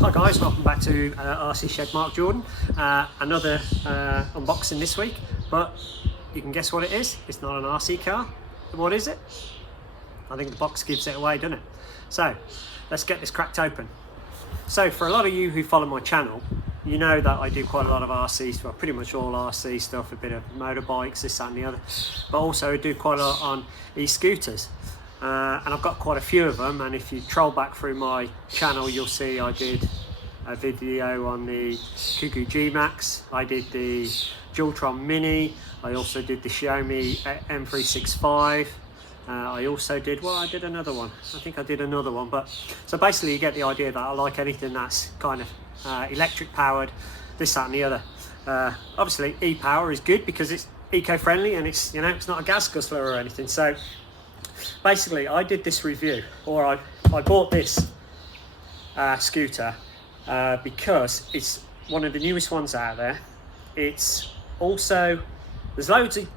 Hi guys, welcome back to RC Shed Mark Jordan. Another unboxing this week, but you can guess what it is. It's not an RC car. What is it? I think the box gives it away, doesn't it? So let's get this cracked open. So for a lot of you who follow my channel, you know that I do quite a lot of RC stuff, pretty much all RC stuff, a bit of motorbikes, this, that and the other, but also I do quite a lot on e-scooters. And I've got quite a few of them, and if you troll back through my channel you'll see I did a video on the Kugoo G-Max, I did the Dualtron Mini, I also did the Xiaomi M365, I also did, well, I did another one, I think I did another one, but so basically you get the idea that I like anything that's kind of electric powered, this, that and the other. Obviously e-power is good because it's eco-friendly and it's, you know, it's not a gas guzzler or anything. So basically I did this review, or I bought this scooter because it's one of the newest ones out there. It's also, there's loads of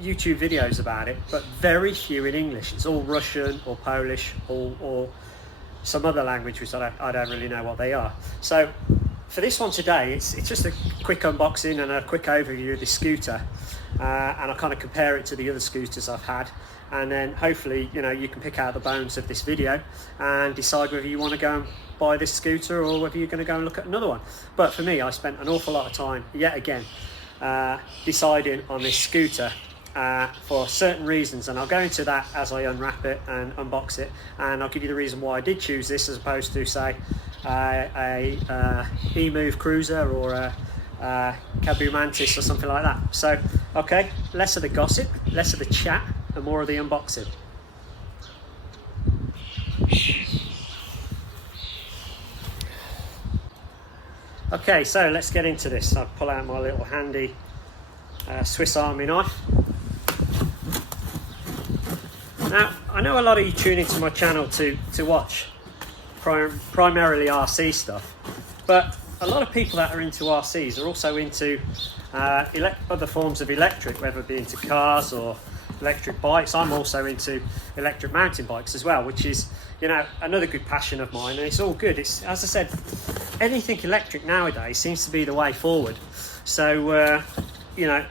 YouTube videos about it, but very few in English. It's all Russian or Polish or some other language which I don't really know what they are. So for this one today, it's just a quick unboxing and a quick overview of this scooter, and I'll kind of compare it to the other scooters I've had, and then hopefully, you know, you can pick out the bones of this video and decide whether you want to go and buy this scooter or whether you're going to go and look at another one. But for me, I spent an awful lot of time yet again deciding on this scooter for certain reasons, and I'll go into that as I unwrap it and unbox it, and I'll give you the reason why I did choose this as opposed to, say, a E-Move Cruiser or a Kugoo Mantis or something like that. So okay, less of the gossip, less of the chat and more of the unboxing. Okay, so let's get into this. I'll pull out my little handy Swiss Army knife. Now, I know a lot of you tune into my channel to watch primarily RC stuff, but a lot of people that are into RCs are also into other forms of electric, whether it be into cars or electric bikes. I'm also into electric mountain bikes as well, which is, you know, another good passion of mine, and it's all good. It's, as I said, anything electric nowadays seems to be the way forward. So you know,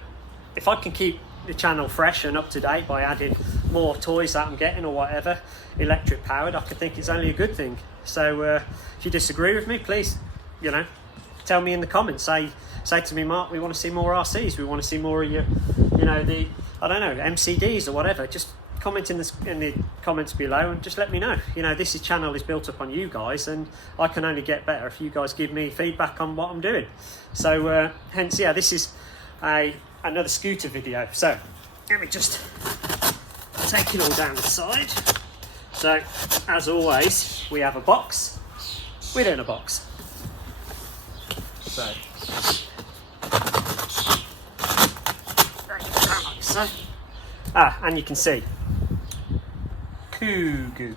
if I can keep the channel fresh and up to date by adding more toys that I'm getting or whatever electric powered, I can think it's only a good thing. So if you disagree with me, please, you know, tell me in the comments. Say to me, Mark, we want to see more RCs, we want to see more of your, you know, the, I don't know, MCDs or whatever. Just comment in the comments below and just let me know. You know, this channel is built up on you guys, and I can only get better if you guys give me feedback on what I'm doing. So hence, yeah, this is another scooter video. So let me just take it all down the side. So as always, we have a box within a box. So so, and you can see Kugoo.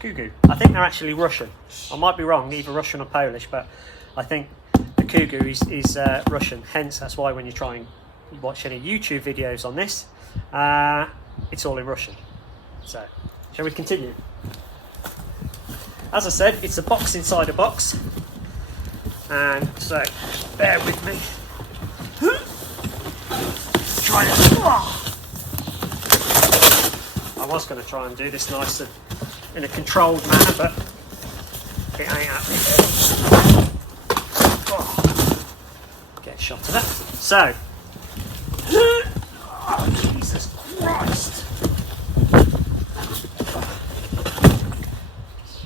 Kugoo. I think they're actually Russian. I might be wrong, either Russian or Polish, but I think the Kugoo is Russian. Hence, that's why when you try and watch any YouTube videos on this, it's all in Russian. So, shall we continue? As I said, it's a box inside a box, and so bear with me. Try it. I was going to try and do this nice and in a controlled manner, but it ain't happening. Get a shot of that. So, oh, Jesus Christ!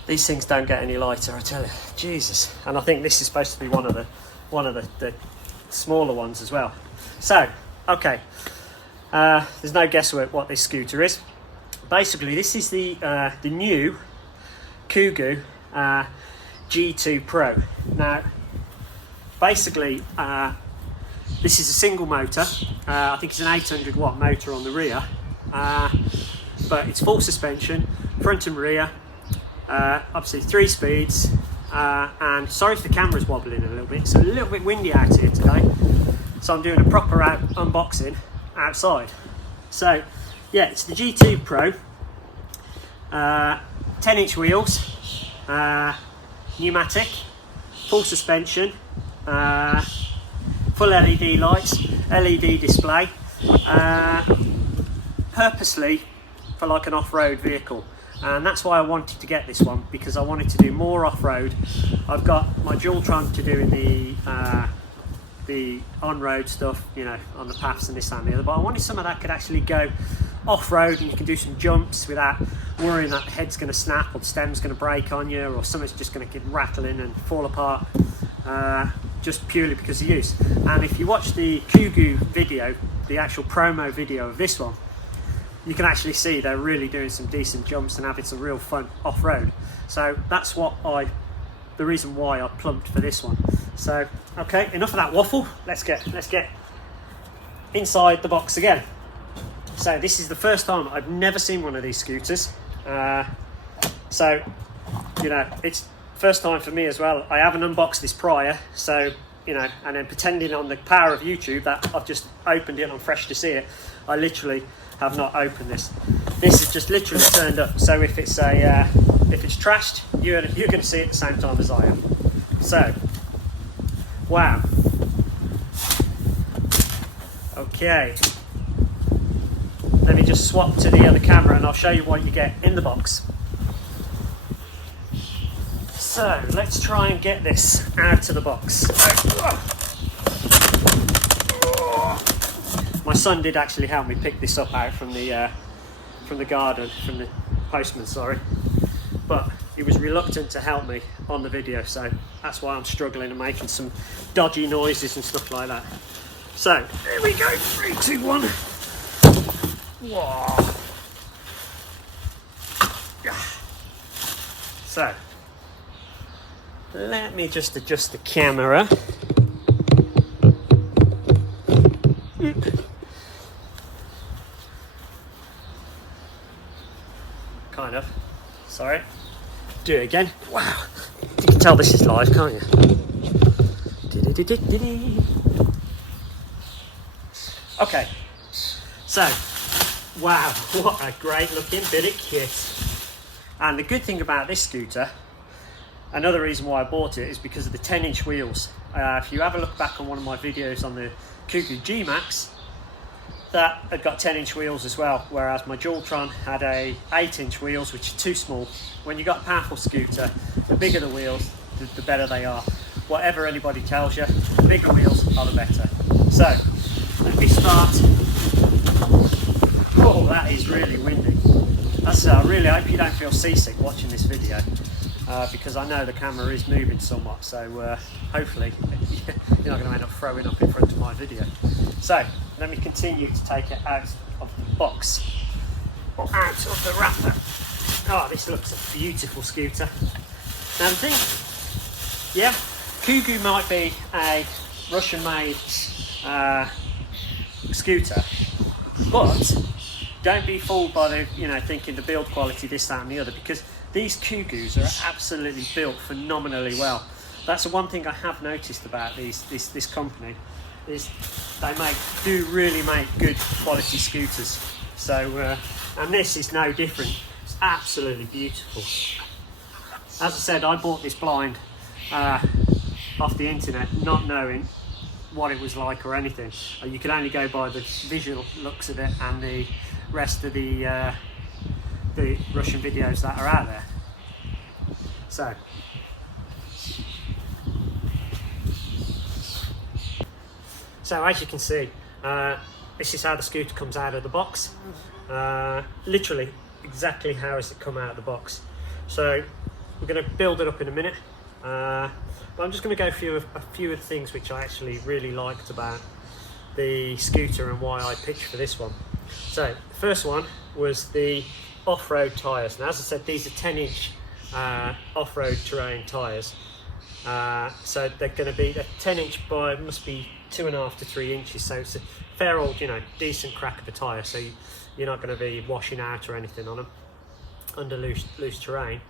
These things don't get any lighter, I tell you. Jesus. And I think this is supposed to be one of the smaller ones as well. So, okay, there's no guesswork what this scooter is. Basically, this is the new Kugoo G2 Pro. Now, basically, this is a single motor. I think it's an 800 watt motor on the rear, but it's full suspension, front and rear. Obviously 3 speeds, and sorry if the camera's wobbling a little bit. It's a little bit windy out here today, so I'm doing a proper unboxing outside. So yeah, it's the G2 Pro, 10-inch wheels, pneumatic, full suspension, full LED lights, LED display, purposely for like an off-road vehicle. And that's why I wanted to get this one, because I wanted to do more off-road. I've got my Dualtron to do in the on-road stuff, you know, on the paths and this and the other, but I wanted some of that could actually go off-road and you can do some jumps without worrying that the head's going to snap or the stem's going to break on you or something's just going to get rattling and fall apart, just purely because of use. And if you watch the Kugoo video, the actual promo video of this one, you can actually see they're really doing some decent jumps and having some real fun off-road. So that's the reason why I plumped for this one. So okay, enough of that waffle. Let's get inside the box again. So this is the first time, I've never seen one of these scooters. So, you know, it's first time for me as well. I haven't unboxed this prior, so, you know, and then pretending on the power of YouTube that I've just opened it and I'm fresh to see it. I literally have not opened this. This is just literally turned up. So if it's trashed, you're going to see it at the same time as I am. So, wow. Okay. Let me just swap to the other camera and I'll show you what you get in the box. So let's try and get this out of the box. My son did actually help me pick this up out from the garden, from the postman, sorry. But he was reluctant to help me on the video, so that's why I'm struggling and making some dodgy noises and stuff like that. So there we go, 3, 2, 1. Whoa. So let me just adjust the camera. Kind of. Sorry. Do it again. Wow. You can tell this is live, can't you? Okay. So, wow, what a great looking bit of kit. And the good thing about this scooter, another reason why I bought it, is because of the 10-inch wheels. If you have a look back on one of my videos on the Kugoo G-Max, that had got 10-inch wheels as well, whereas my Dualtron had a 8-inch wheels, which are too small. When you got a powerful scooter, the bigger the wheels, the better they are. Whatever anybody tells you, the bigger wheels are the better. So, let me start. Oh, that is really windy. I really hope you don't feel seasick watching this video, because I know the camera is moving somewhat, so hopefully you're not going to end up throwing up in front of my video. So, let me continue to take it out of the box, or out of the wrapper. Oh, this looks a beautiful scooter. Now the thing, yeah, Kugoo might be a Russian-made scooter, but don't be fooled by the, you know, thinking the build quality, this, that and the other, because these Kugoos are absolutely built phenomenally well. That's the one thing I have noticed about this company, is they do really make good quality scooters. So, and this is no different. It's absolutely beautiful. As I said, I bought this blind off the internet, not knowing what it was like or anything. You can only go by the visual looks of it and the rest of the Russian videos that are out there. So as you can see, this is how the scooter comes out of the box. Literally exactly how has it come out of the box. So we're going to build it up in a minute, but I'm just going to go through a few of the things which I actually really liked about the scooter and why I pitched for this one. So the first one was the off-road tyres. Now as I said, these are 10-inch off-road terrain tyres. So they're going to be 10-inch by, must be 2.5 to 3 inches. So it's a fair old, you know, decent crack of a tyre. So you're not going to be washing out or anything on them under loose terrain.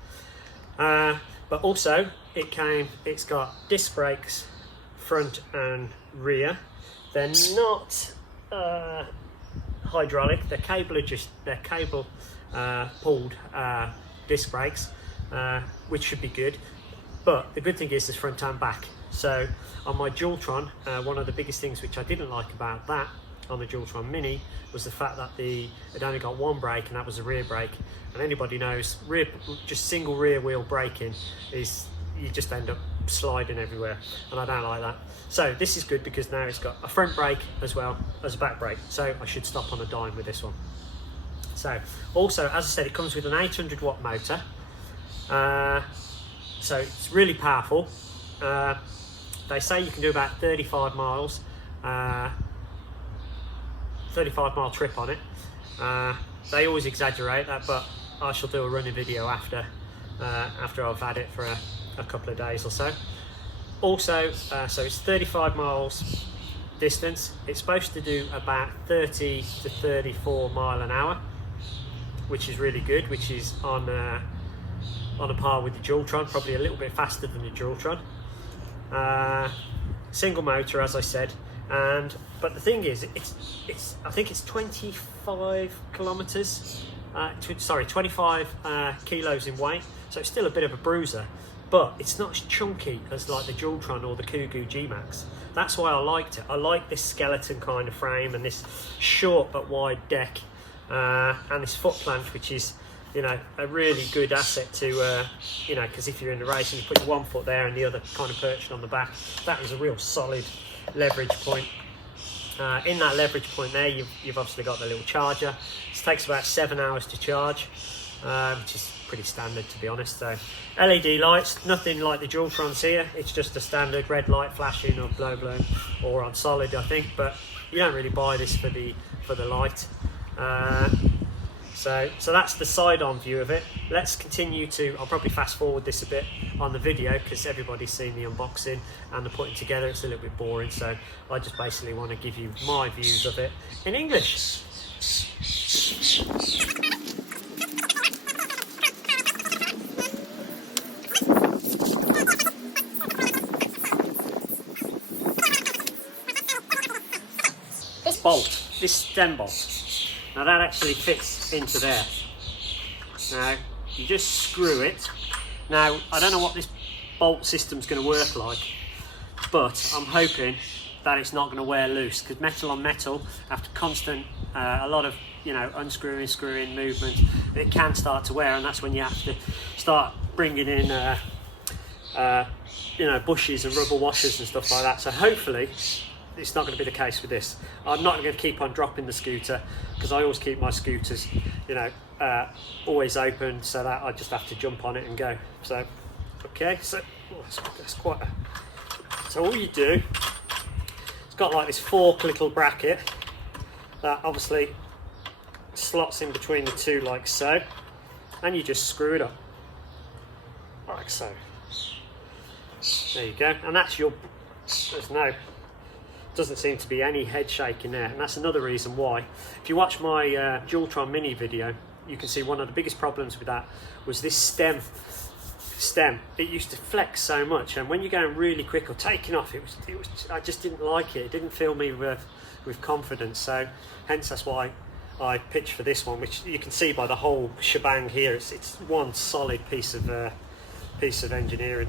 But also it's got disc brakes front and rear. They're not hydraulic. They're cable pulled disc brakes, which should be good. But the good thing is there's front and back. So on my Dualtron, one of the biggest things which I didn't like about that on the Dualtron Mini was the fact that it only got one brake, and that was the rear brake. And anybody knows, just single rear wheel braking is, you just end up sliding everywhere, and I don't like that. So this is good because now it's got a front brake as well as a back brake, so I should stop on a dime with this one. So also, as I said, it comes with an 800 watt motor, so it's really powerful. They say you can do about 35 miles, 35 mile trip on it. They always exaggerate that, but I shall do a running video after I've had it for a couple of days or so. Also, so it's 35 miles distance. It's supposed to do about 30 to 34 mile an hour, which is really good, which is on a par with the Dualtron, probably a little bit faster than the Dualtron. Single motor, as I said, but the thing is, I think it's 25 kilometers. 25 kilos in weight, so it's still a bit of a bruiser, but it's not as chunky as like the Dualtron or the Kugoo G-Max. That's why I liked it. I like this skeleton kind of frame and this short but wide deck, and this foot planche, which is, you know, a really good asset to, you know, because if you're in the race and you put your one foot there and the other kind of perched on the back, that is a real solid leverage point. In that leverage point there, you've obviously got the little charger. It takes about 7 hours to charge, which is pretty standard, to be honest. So LED lights, nothing like the Dualtrons here. It's just a standard red light flashing or blow or on solid, I think. But you don't really buy this for the light. So that's the side-on view of it. Let's continue to, I'll probably fast forward this a bit on the video because everybody's seen the unboxing and the putting together. It's a little bit boring, so I just basically want to give you my views of it in English. This bolt, this stem bolt, now that actually fits into there. Now you just screw it. Now I don't know what this bolt system's going to work like, but I'm hoping that it's not going to wear loose, because metal on metal, after constant a lot of, you know, unscrewing, screwing movement, it can start to wear, and that's when you have to start bringing in you know, bushes and rubber washers and stuff like that. So hopefully it's not going to be the case with this. I'm not going to keep on dropping the scooter, because I always keep my scooters, you know, always open, so that I just have to jump on it and go. So okay, so that's quite so all you do, it's got like this fork little bracket that obviously slots in between the two like so, and you just screw it up like so. There you go, and that's your, doesn't seem to be any head shaking there, and that's another reason why. If you watch my Dualtron Mini video, you can see one of the biggest problems with that was this stem. It used to flex so much, and when you're going really quick or taking off, it was I just didn't like it. It didn't fill me with confidence. So hence that's why I pitched for this one, which you can see by the whole shebang here. It's one solid piece of engineering.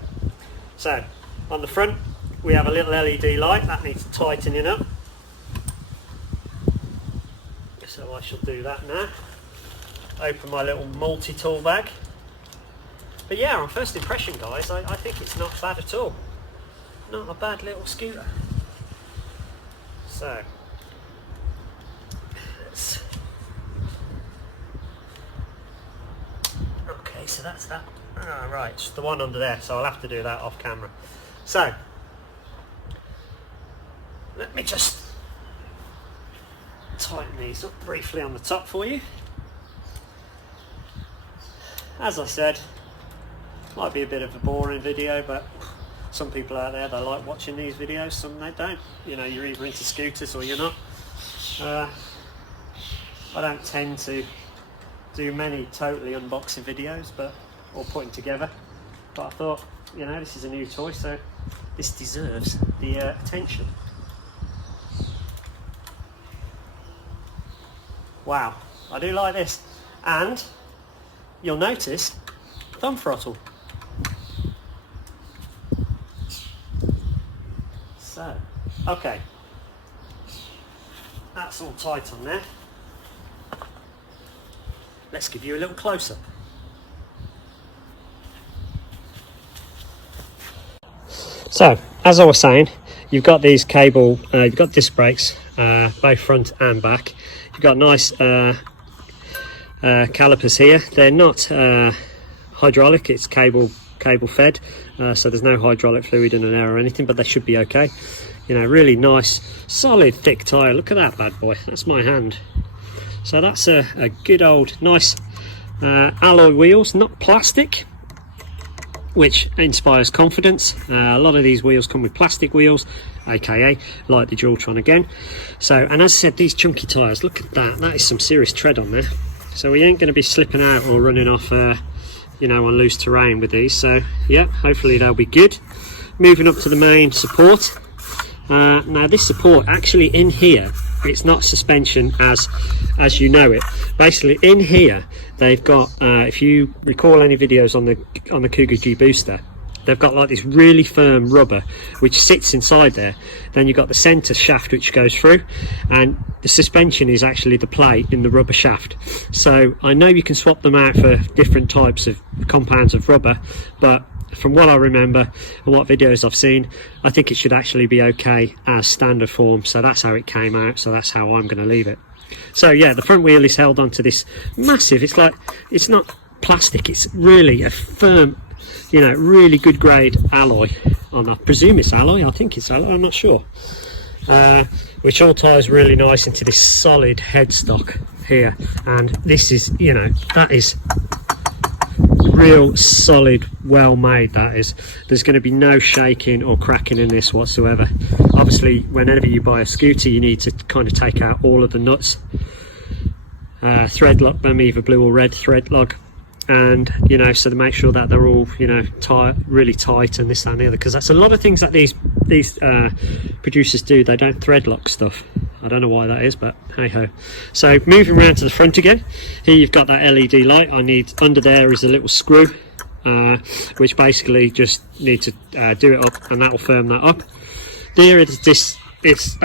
So on the front, we have a little LED light that needs tightening up, so I shall do that now. Open my little multi-tool bag. But yeah, on first impression, guys, I think it's not bad at all. Not a bad little scooter. So okay, so that's that. Oh, right, it's the one under there, so I'll have to do that off camera. So let me just tighten these up briefly on the top for you. As I said, might be a bit of a boring video, but some people out there, they like watching these videos, some they don't. You know, you're either into scooters or you're not. I don't tend to do many totally unboxing videos, or putting together, but I thought, you know, this is a new toy, so this deserves the attention. Wow, I do like this. And you'll notice thumb throttle. Okay, that's all tight on there. Let's give you a little close-up. So, as I was saying, you've got these you've got disc brakes, both front and back. You've got nice calipers here. They're not hydraulic, it's cable fed, so there's no hydraulic fluid in an air or anything, but they should be okay. You know, really nice, solid, thick tyre. Look at that bad boy, that's my hand. So that's a good old, nice alloy wheels, not plastic, which inspires confidence. A lot of these wheels come with plastic wheels, aka like the Dualtron again. So, and as I said, these chunky tyres, look at that, that is some serious tread on there. So we ain't going to be slipping out or running off you know, on loose terrain with these. So yeah, hopefully they'll be good. Moving up to the main support. Now this support actually in here, it's not suspension as you know it. Basically in here they've got, if you recall any videos on the Kugoo booster, they've got like this really firm rubber which sits inside there. Then you've got the center shaft which goes through, and the suspension is actually the plate in the rubber shaft. So I know you can swap them out for different types of compounds of rubber, but from what I remember and what videos I've seen, I think it should actually be okay as standard form. So that's how it came out, so that's how I'm going to leave it. So yeah, the front wheel is held onto this massive, it's like, it's not plastic, it's really a firm, you know, really good grade alloy. I presume it's alloy, I think it's alloy, I'm not sure. Which all ties really nice into this solid headstock here, and this is, you know, that is real solid, well made. That is, there's going to be no shaking or cracking in this whatsoever. Obviously whenever you buy a scooter you need to kind of take out all of the nuts, thread lock them, either blue or red thread lock, and you know, so to make sure that they're all, you know, tight, really tight, and this, that and the other, because that's a lot of things that these producers do. They don't thread lock stuff. I don't know why that is, but hey ho. So moving around to the front again, here you've got that LED light. I need, under there is a little screw, which basically just need to do it up, and that will firm that up. There is this, it's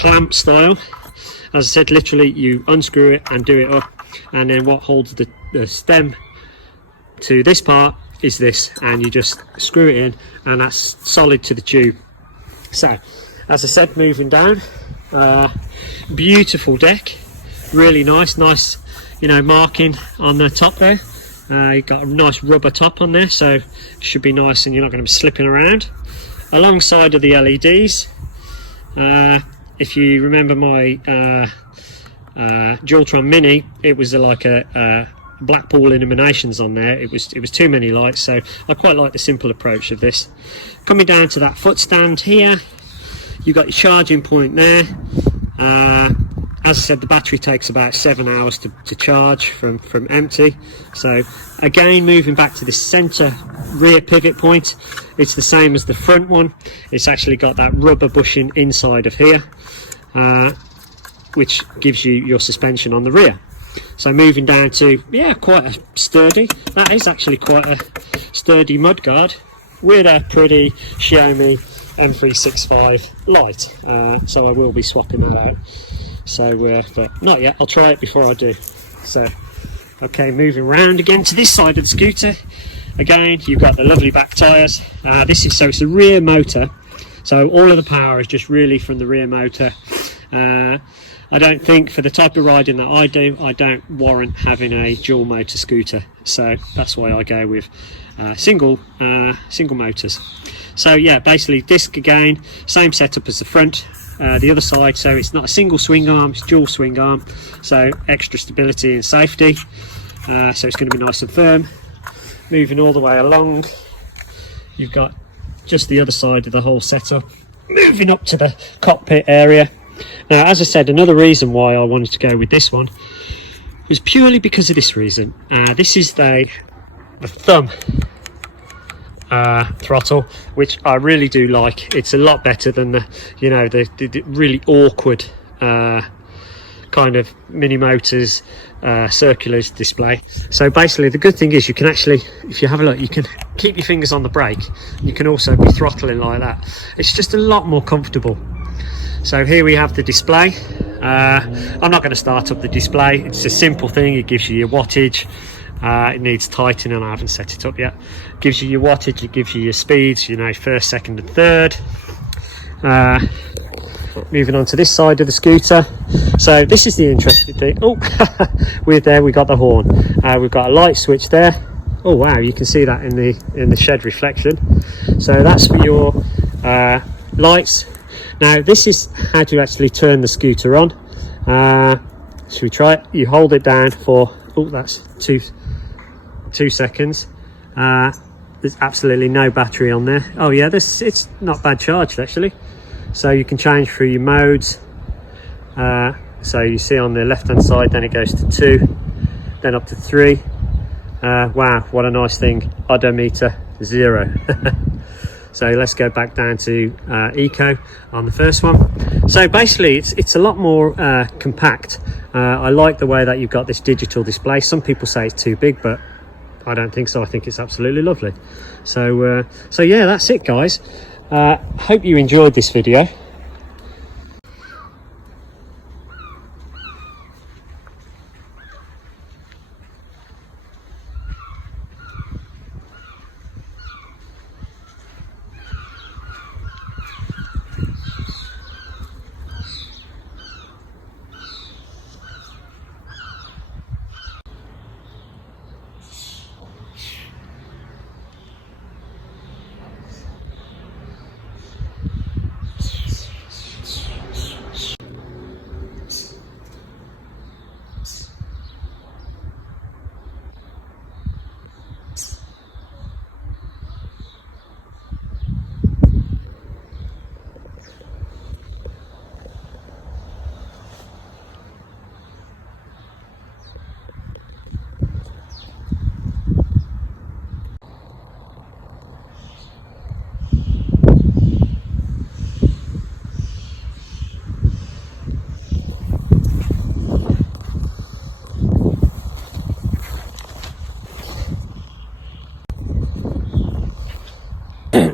clamp style. As I said, literally you unscrew it and do it up, and then what holds the stem to this part is this, and you just screw it in, and that's solid to the tube. So as I said, moving down, beautiful deck, really nice, you know, marking on the top there. You've got a nice rubber top on there, so it should be nice and you're not going to be slipping around. Alongside of the LEDs, if you remember my Dualtron Mini, it was like a Blackpool illuminations on there. It was too many lights, so I quite like the simple approach of this. Coming down to that foot stand here, you've got your charging point there. As I said, the battery takes about 7 hours to charge from empty. So again, moving back to the center rear pivot point, it's the same as the front one. It's actually got that rubber bushing inside of here, which gives you your suspension on the rear. So moving down to, yeah, quite a sturdy, that is actually quite a sturdy mudguard with a pretty Xiaomi M365 light. So I will be swapping that out. So, but not yet, I'll try it before I do. So, okay, moving round again to this side of the scooter. Again, you've got the lovely back tyres. This is, so it's a rear motor. So all of the power is just really from the rear motor. I don't think, for the type of riding that I do, I don't warrant having a dual motor scooter. So that's why I go with single motors. So yeah, basically disc again, same setup as the front, the other side. So it's not a single swing arm, it's dual swing arm. So extra stability and safety. So it's going to be nice and firm. Moving all the way along, you've got just the other side of the whole setup. Moving up to the cockpit area. Now, as I said, another reason why I wanted to go with this one was purely because of this reason. This is the thumb throttle, which I really do like. It's a lot better than the, you know, the really awkward kind of mini motors circular display. So basically the good thing is you can actually, if you have a look, you can keep your fingers on the brake. You can also be throttling like that. It's just a lot more comfortable. So here we have the display. I'm not going to start up the display. It's a simple thing. It gives you your wattage. It needs tightening. I haven't set it up yet. It gives you your wattage. It gives you your speeds, you know, first, second and third. Moving on to this side of the scooter. So this is the interesting thing. Oh, we're there. We got the horn. We've got a light switch there. Oh wow, you can see that in the shed reflection. So that's for your lights. Now this is how to actually turn the scooter on. Should we try it? You hold it down for, oh, that's two seconds. There's absolutely no battery on there. Oh yeah, it's not bad charged actually. So you can change through your modes. So you see on the left hand side, then it goes to 2, then up to 3. Wow, what a nice thing. Odometer 0. So let's go back down to eco on the first one. So basically it's a lot more compact. I like the way that you've got this digital display. Some people say it's too big, but I don't think so. I think it's absolutely lovely. So yeah, that's it guys. Hope you enjoyed this video.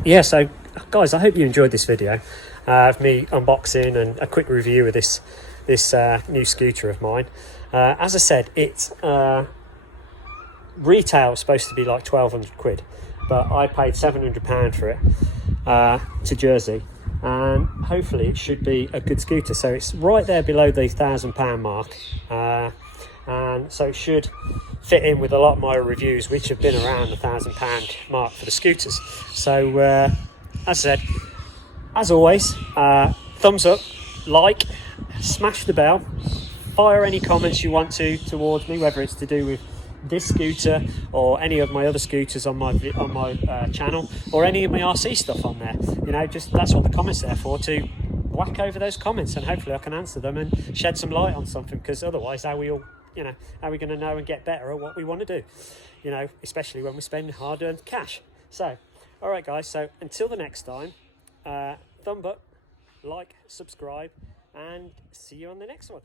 Yeah, so guys, I hope you enjoyed this video of me unboxing and a quick review of this new scooter of mine. As I said, it's retail is supposed to be like 1,200 quid, but I paid £700 for it to Jersey, and hopefully it should be a good scooter. So it's right there below the £1,000 mark, and so it should fit in with a lot of my reviews, which have been around the £1,000 mark for the scooters. So as I said, as always, thumbs up, like, smash the bell, fire any comments you want to towards me, whether it's to do with this scooter or any of my other scooters on my channel, or any of my RC stuff on there. You know, just that's what the comments are there for, to whack over those comments, and hopefully I can answer them and shed some light on something, because otherwise how are we going to know and get better at what we want to do, you know, especially when we spend hard-earned cash. So all right guys, so until the next time, thumb up, like, subscribe, and see you on the next one.